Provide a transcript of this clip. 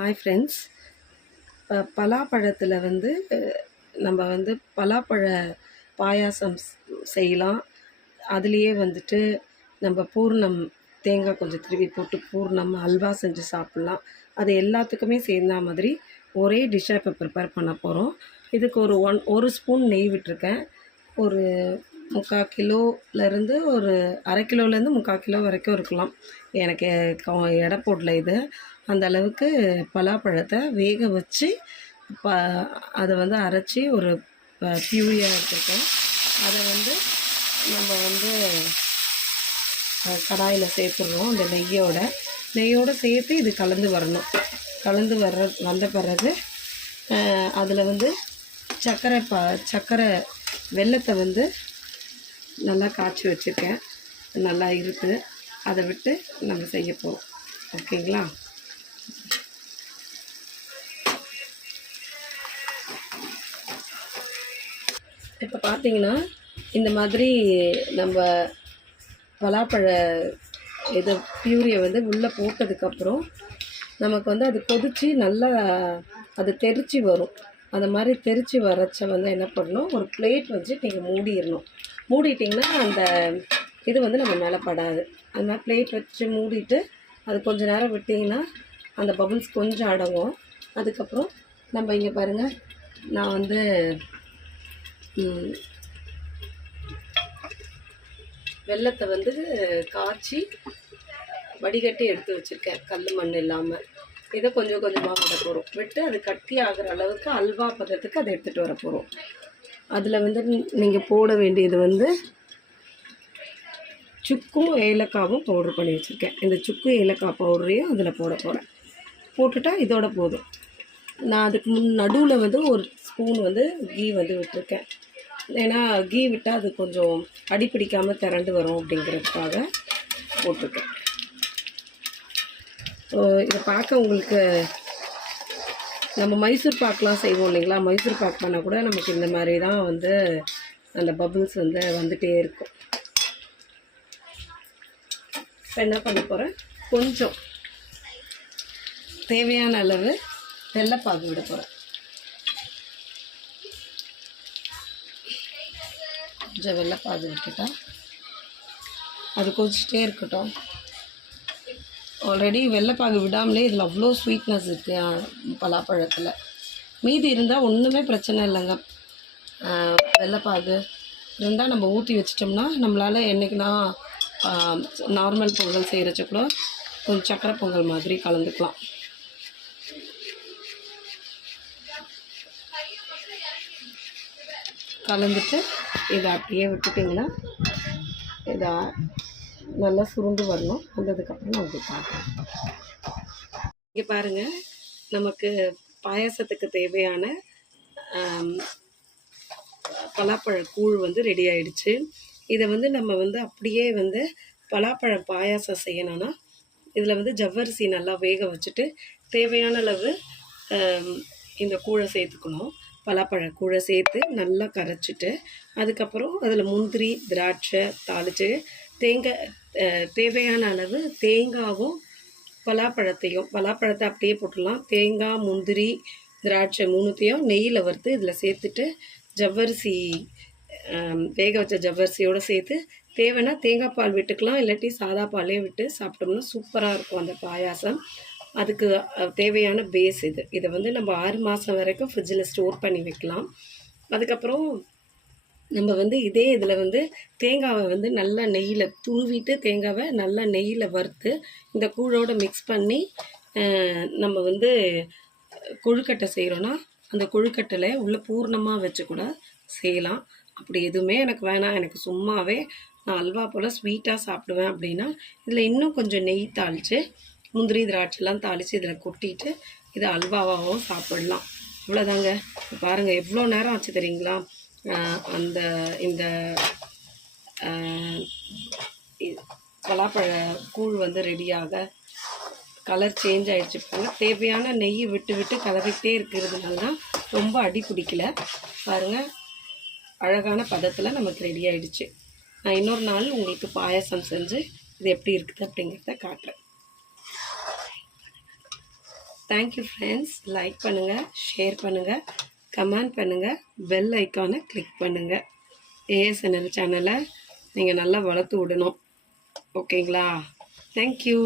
Hi friends. பலாப்பழத்தில் நம்ம பலாப்பழ பாயாசம் செய்யலாம். அதுலேயே நம்ம பூர்ணம் தேங்காய் கொஞ்சம் திருவி போட்டு பூர்ணம் அல்வா செஞ்சு சாப்பிட்லாம். அது எல்லாத்துக்குமே சேர்ந்த மாதிரி ஒரே டிஷ்ஷாக இப்போ ப்ரிப்பேர் பண்ண போகிறோம். இதுக்கு ஒரு ஸ்பூன் நெய் விட்டுருக்கேன். ஒரு 3/4 கிலோலேருந்து ஒரு அரை கிலோலேருந்து 3/4 கிலோ வரைக்கும் இருக்கலாம். எனக்கு எடை போடல இது. அந்த அளவுக்கு பலாப்பழத்தை வேக வச்சு அதை அரைச்சி ஒரு பியூரியாக எடுத்துருக்கேன். அதை நம்ம கடாயில் சேர்த்துடுறோம். அந்த நெய்யோடு சேர்த்து இது கலந்து வரணும். கலந்து வந்த பிறகு அதில் சர்க்கரை வெல்லத்தை நல்லா காய்ச்சி வச்சுருக்கேன். நல்லா இருக்குது. அதை விட்டு நம்ம செய்ய போகிறோம். ஓகேங்களா? இப்போ பார்த்தீங்கன்னா இந்த மாதிரி நம்ம பலாப்பழ இதை பியூரியை உள்ளே போட்டதுக்கப்புறம் நமக்கு அது கொதித்து நல்லா அது தெரிச்சு வரும். அந்த மாதிரி தெரிச்சு வரச்ச என்ன பண்ணணும், ஒரு பிளேட் வச்சு நீங்கள் மூடிட்டிங்கன்னா அந்த இது நம்ம மேலே படாது. அந்த மாதிரி பிளேட் வச்சு மூடிட்டு அது கொஞ்சம் நேரம் விட்டிங்கன்னா அந்த பபுள்ஸ் கொஞ்சம் அடங்கும். அதுக்கப்புறம் நம்ம இங்கே பாருங்கள், நான் வெல்லத்தை காய்ச்சி வடிகட்டி எடுத்து வச்சுருக்கேன், கல் மண் இல்லாமல். இதை கொஞ்சம் கொஞ்சமாக விட போகிறோம். விட்டு அது கட்டி ஆகிற அளவுக்கு அல்வா பதத்துக்கு அதை எடுத்துகிட்டு வர போகிறோம். அதில் நீங்கள் போட வேண்டியது சுக்கும் ஏலக்காவும் பவுட்ரு பண்ணி வச்சுருக்கேன். இந்த சுக்கு ஏலக்காய் பவுடரையும் அதில் போட போகிறேன். போட்டுட்டா இதோட போதும். நான் அதுக்கு நடுவில் ஒரு ஸ்பூன் கீ விட்டுருக்கேன். ஏன்னா கீ விட்டால் அது கொஞ்சம் அடிப்பிடிக்காமல் திரண்டு வரும் அப்படிங்கிறதுக்காக போட்டிருக்கேன். இதை பார்க்க உங்களுக்கு நம்ம மைசூர் பாக்கெலாம் செய்வோம் இல்லைங்களா? மைசூர் பாக் பண்ணால் கூட நமக்கு இந்த மாதிரி தான் அந்த பபுள்ஸ் வந்துகிட்டே இருக்கும். இப்போ என்ன பண்ண போகிறேன், கொஞ்சம் தேவையான அளவு வெல்லைப்பாகு விட போகிறேன். கொஞ்சம் வெல்லைப்பாகு விட்டுட்டா அது கொதிச்சுட்டே இருக்கட்டும். ஆல்ரெடி வெள்ளைப்பாகு விடாமலே இதில் அவ்வளோ ஸ்வீட்னஸ் இருக்குது பலாப்பழத்தில். மீதி இருந்தால் ஒன்றுமே பிரச்சனை இல்லைங்க. வெள்ளைப்பாகு இருந்தால் நம்ம ஊற்றி வச்சிட்டோம்னா நம்மளால் என்றைக்குனா நார்மல் பொங்கல் செய்கிறச்ச கூட கொஞ்சம் சக்கரை பொங்கல் மாதிரி கலந்துக்கலாம். கலந்துட்டு இதை அப்படியே விட்டுட்டிங்கன்னா இதை நல்லா சுருண்டு வரணும். வந்ததுக்கப்புறம் நான் உங்களுக்கு பார்க்குறேன். இங்கே பாருங்கள், நமக்கு பாயாசத்துக்கு தேவையான பலாப்பழ கூழ் ரெடி ஆகிடுச்சு. இதை நம்ம அப்படியே பலாப்பழ பாயாசம் செய்யணும்னா இதில் ஜவ்வரிசி நல்லா வேக வச்சுட்டு தேவையான அளவு இந்த கூழை சேர்த்துக்கணும். பலாப்பழ கூழை சேர்த்து நல்லா கரைச்சிட்டு அதுக்கப்புறம் அதில் முந்திரி திராட்சை தாளித்து தேவையான அளவு தேங்காவும் பலாப்பழத்தை அப்படியே போட்டுடலாம். தேங்காய் முந்திரி திராட்சை மூணுத்தையும் நெய்யில் வறுத்து இதில் சேர்த்துட்டு ஜவ்வரிசி வேக வச்ச ஜவ்வரிசியோடு சேர்த்து தேவைன்னா தேங்காய் பால் விட்டுக்கலாம். இல்லாட்டி சாதா பாலே விட்டு சாப்பிட்டோம்னா சூப்பராக இருக்கும் அந்த பாயாசம். அதுக்கு தேவையான பேஸ் இதை நம்ம 6 மாதம் வரைக்கும் ஃப்ரிட்ஜில் ஸ்டோர் பண்ணி வைக்கலாம். அதுக்கப்புறம் நம்ம இதே இதில் தேங்காவை நல்லா நெய்யில் துருவிட்டு தேங்காவை நல்லா நெய்யில் வறுத்து இந்த கூழோடு மிக்ஸ் பண்ணி நம்ம கொழுக்கட்டை செய்கிறோன்னா அந்த கொழுக்கட்டையில் உள்ள பூர்ணமாக வச்சு கூட செய்யலாம். அப்படி எதுவுமே எனக்கு வேணாம், எனக்கு சும்மாவே நான் அல்வா போல் ஸ்வீட்டாக சாப்பிடுவேன் அப்படின்னா இதில் இன்னும் கொஞ்சம் நெய் தாளித்து முந்திரி திராட்சைலாம் தாளித்து இதில் கொட்டிட்டு இதை அல்வாவாகவும் சாப்பிடலாம். இவ்வளோதாங்க. பாருங்கள் எவ்வளோ நேரம் ஆச்சு தெரியுங்களா? இந்த பலாப்பழ கூழ் ரெடியாக கலர் சேஞ்ச் ஆகிடுச்சு. தேவையான நெய் விட்டு விட்டு கலரிக்கிட்டே இருக்கிறதுனால தான் ரொம்ப அடி பிடிக்கல. பாருங்கள், அழகான பதத்தில் நமக்கு ரெடி ஆகிடுச்சு. நான் இன்னொரு நாள் உங்களுக்கு பாயாசம் செஞ்சு இது எப்படி இருக்குது அப்படிங்கிறத காட்டுறேன். Thank you friends. லைக் பண்ணுங்கள், ஷேர் பண்ணுங்கள், கமெண்ட் பண்ணுங்கள், பெல் ஐக்கானை கிளிக் பண்ணுங்கள். ஏஎஸ்என்எல் சேனலை நீங்கள் நல்லா வளர்த்து விடணும். ஓகேங்களா? தேங்க்யூ.